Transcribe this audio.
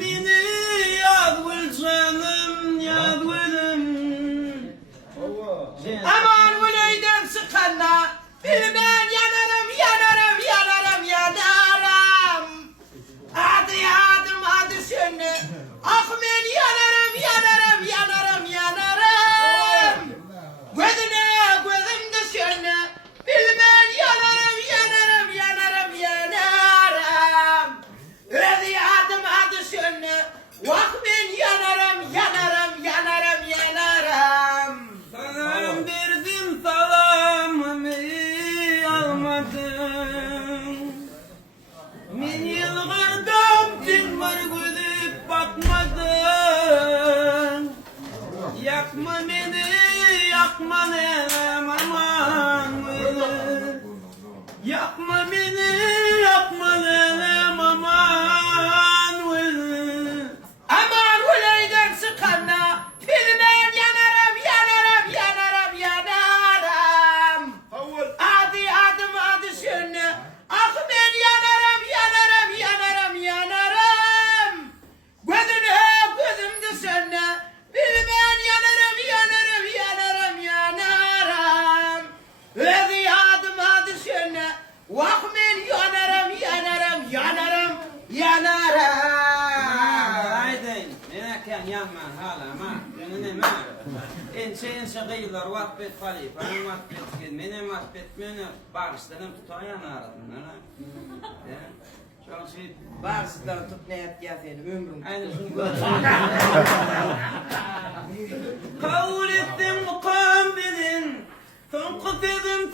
beni yad bil canım yad bilim. Aman güleyden sıkanla bilmem yanarım yanarım yanarım yanarım. Adı adım adı sönü. Ah ben yanarım yanarım yanarım yanarım. Gözüne gözümde sönü. Bilmem yanarım yanarım yanarım yanarım. Öyle adım adı sönü. Vah ben yanarım yanarım yanarım yanarım. Salam verdim salamımı almadım. Min yılgırdım dilmar gülüp bakmadın. Yakma beni yakma nenem aman gülüm. Yakma beni yakma nenem aman gülüm. Aman güleyden sıkanla filmen yanarım yanarım yanarım yanarım. Adı adım adı sönü. Ah ben yanarım yanarım yanarım yanarım. Gözüne gözümde sönü. Bilmem yanarım yanarım yanarım yanarım. Adı adım adı sönü. Vah ben yanarım yanarım yanarım yanarım. Haydi nekken yanma hala ma. Önüne ma. Ense gıylar vakbet falip. Anı vakbet gel. Mene vakbet mene bağışlarım tutayan aradın. Şu şey Bağırsızları tut ne yap efendim ömrüm. aynı şunu Kavul ettim mukam bilin. Tonkut edim